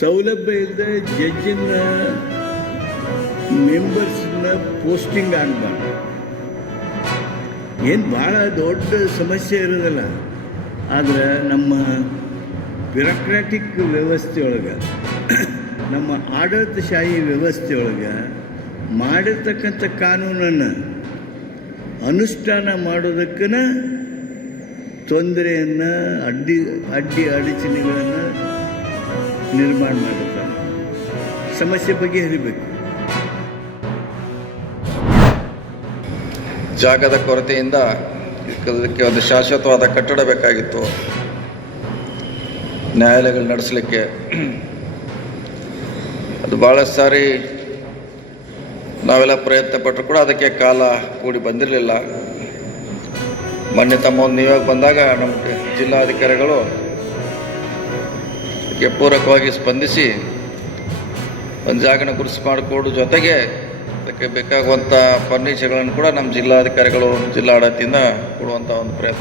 ಸೌಲಭ್ಯ ಇಲ್ಲದೆ ಜಡ್ಜಿನ ಮೆಂಬರ್ಸ್ನ ಪೋಸ್ಟಿಂಗ್ ಆಗಬಾರ್ದು. ಏನು ಭಾಳ ದೊಡ್ಡ ಸಮಸ್ಯೆ ಇರೋದಿಲ್ಲ, ಆದರೆ ನಮ್ಮ ಬ್ಯೂರೋಕ್ರಾಟಿಕ್ ವ್ಯವಸ್ಥೆಯೊಳಗೆ, ನಮ್ಮ ಆಡಳಿತಶಾಹಿ ವ್ಯವಸ್ಥೆಯೊಳಗೆ ಮಾಡಿರ್ತಕ್ಕಂಥ ಕಾನೂನನ್ನು ಅನುಷ್ಠಾನ ಮಾಡೋದಕ್ಕೂ ತೊಂದರೆಯನ್ನು ಅಡಚಣೆಗಳನ್ನು ನಿರ್ಮಾಣ ಮಾಡಿರ್ತಾರೆ. ಸಮಸ್ಯೆ ಬಗೆಹರಿಬೇಕು. ಜಾಗದ ಕೊರತೆಯಿಂದ ಇದಕ್ಕೆ ಒಂದು ಶಾಶ್ವತವಾದ ಕಟ್ಟಡ ಬೇಕಾಗಿತ್ತು ನ್ಯಾಯಾಲಯಗಳು ನಡೆಸಲಿಕ್ಕೆ. ಅದು ಭಾಳಷ್ಟು ಸಾರಿ ನಾವೆಲ್ಲ ಪ್ರಯತ್ನ ಪಟ್ಟರು ಕೂಡ ಅದಕ್ಕೆ ಕಾಲ ಕೂಡಿ ಬಂದಿರಲಿಲ್ಲ. ಮೊನ್ನೆ ತಮ್ಮ ಒಂದು ನಿಯೋಗ ಬಂದಾಗ ನಮ್ಮ ಜಿಲ್ಲಾಧಿಕಾರಿಗಳು ಅದಕ್ಕೆ ಪೂರಕವಾಗಿ ಸ್ಪಂದಿಸಿ ಒಂದು ಜಾಗನ ಗುರುತು ಮಾಡಿಕೊಡೋ ಜೊತೆಗೆ ಅದಕ್ಕೆ ಬೇಕಾಗುವಂಥ ಫರ್ನಿಚರ್ಗಳನ್ನು ಕೂಡ ನಮ್ಮ ಜಿಲ್ಲಾಧಿಕಾರಿಗಳು ಜಿಲ್ಲಾಡಳಿತದಿಂದ ಕೊಡುವಂಥ ಒಂದು ಪ್ರಯತ್ನ